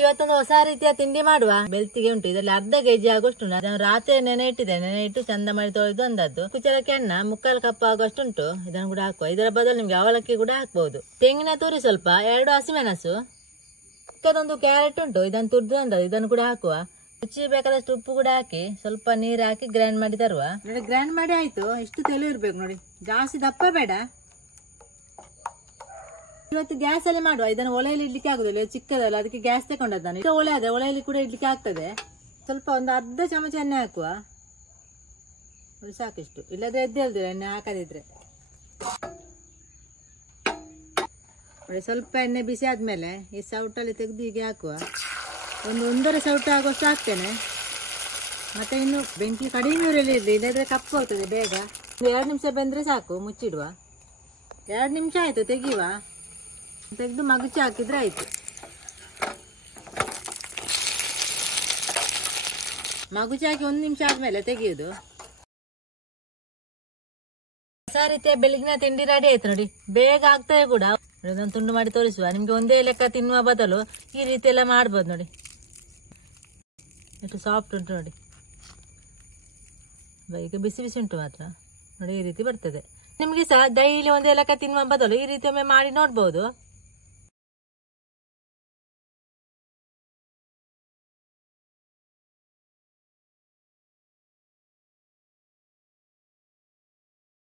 ಇವತ್ತೊಂದು ಹೊಸ ರೀತಿಯ ತಿಂಡಿ ಮಾಡುವ. ಬೆಳ್ತಿಗೆ ಉಂಟು, ಇದರಲ್ಲಿ ಅರ್ಧ ಕೆಜಿ ಆಗೋಷ್ಟು ನಾನು ರಾತ್ರಿ ನೆನೆ ಇಟ್ಟಿದೆ. ನೆನೆ ಇಟ್ಟು ಚಂದ ಮಾಡಿ ತೊಳೆದು ಒಂದದ್ದು ಕುಚ್ಚಲಕ್ಕಿ ಅನ್ನ 3/4 ಕಪ್ ಆಗೋಷ್ಟು ಉಂಟು. ಇದನ್ನು ಕೂಡ ಹಾಕುವ. ಇದರ ಬದಲು ನಿಮ್ಗೆ ಅವಲಕ್ಕಿ ಕೂಡ ಹಾಕ್ಬಹುದು. ತೆಂಗಿನ ತುರಿ ಸ್ವಲ್ಪ, 2 ಹಸಿಮೆಣಸು, ಚಿಕ್ಕದೊಂದು ಕ್ಯಾರೆಟ್ ಉಂಟು, ಇದನ್ನು ತುರ್ದು ಅಂದದ್ದು, ಇದನ್ನು ಕೂಡ ಹಾಕುವ. ರುಚಿ ಬೇಕಾದಷ್ಟು ಉಪ್ಪು ಕೂಡ ಹಾಕಿ ಸ್ವಲ್ಪ ನೀರು ಹಾಕಿ ಗ್ರೈಂಡ್ ಮಾಡಿ ತರುವ. ನೋಡಿ ಗ್ರೈಂಡ್ ಮಾಡಿ ಆಯ್ತು. ಇಷ್ಟು ತೆಳು ಇರ್ಬೇಕು ನೋಡಿ, ಜಾಸ್ತಿ ದಪ್ಪ ಬೇಡ. ಇವತ್ತು ಗ್ಯಾಸ್ ಅಲ್ಲಿ ಮಾಡುವ. ಇದನ್ನು ಒಲೆಯಲ್ಲಿ ಇಡ್ಲಿಕ್ಕೆ ಆಗುದಿಲ್ಲ, ಚಿಕ್ಕದಲ್ಲ, ಅದಕ್ಕೆ ಗ್ಯಾಸ್ ತಗೊಂಡದ್ದು ನಾನು. ಈಗ ಒಲೆ ಅದೇ, ಒಲೆಯಲ್ಲಿ ಕೂಡ ಇಡ್ಲಿಕ್ಕೆ ಆಗ್ತದೆ. ಸ್ವಲ್ಪ ಒಂದು ಅರ್ಧ ಚಮಚ ಎಣ್ಣೆ ಹಾಕುವ. ಸಾಕಿಷ್ಟು, ಇಲ್ಲದ್ರೆ ಎದ್ದೇಳ್ದಿಲ್ಲ ಎಣ್ಣೆ ಹಾಕದಿದ್ರೆ. ಸ್ವಲ್ಪ ಎಣ್ಣೆ ಬಿಸಿ ಆದ್ಮೇಲೆ ಈ ಸೌಟಲ್ಲಿ ತೆಗೆದು ಹೀಗೆ ಹಾಕುವ. ಒಂದು 1.5 ಸೌಟು ಆಗುವಷ್ಟು ಹಾಕ್ತೇನೆ. ಮತ್ತೆ ಇನ್ನು ಬೆಂಕಿ ಕಡಿಮೆ ಉರಿಯಲ್ಲಿ ಇರಲಿ, ಇಲ್ಲದ್ರೆ ಕಪ್ಪು ಹೋಗ್ತದೆ ಬೇಗ. 2 ನಿಮಿಷ ಬೆಂದ್ರೆ ಸಾಕು, ಮುಚ್ಚಿಡುವ. 2 ನಿಮಿಷ ಆಯ್ತು, ತೆಗಿಯುವ. ತೆಗೆದು ಮಗುಚಿ ಹಾಕಿದ್ರೆ ಆಯ್ತು. ಮಗುಚಿ ಹಾಕಿ 1 ನಿಮಿಷ ಆದ್ಮೇಲೆ ತೆಗೆಯುದು. ಹೊಸ ರೀತಿಯ ಬೆಳಗಿನ ತಿಂಡಿ ರೆಡಿ ಆಯ್ತು ನೋಡಿ, ಬೇಗ ಆಗ್ತದೆ ಕೂಡ. ಇದನ್ನು ತುಂಡು ಮಾಡಿ ತೋರಿಸುವ. ನಿಮ್ಗೆ ಒಂದೇ ಲೆಕ್ಕ ತಿನ್ನುವ ಬದಲು ಈ ರೀತಿ ಎಲ್ಲ ಮಾಡ್ಬೋದು ನೋಡಿ. ಎಷ್ಟು ಸಾಫ್ಟ್ ಉಂಟು ನೋಡಿ. ಈಗ ಬಿಸಿ ಬಿಸಿ ಉಂಟು ಮಾತ್ರ ನೋಡಿ, ಈ ರೀತಿ ಬರ್ತದೆ. ನಿಮ್ಗೆ ಸಹ ಡೈಲಿ ಒಂದೇ ಲೆಕ್ಕ ತಿನ್ನುವ ಬದಲು ಈ ರೀತಿ ಒಮ್ಮೆ ಮಾಡಿ ನೋಡ್ಬೋದು.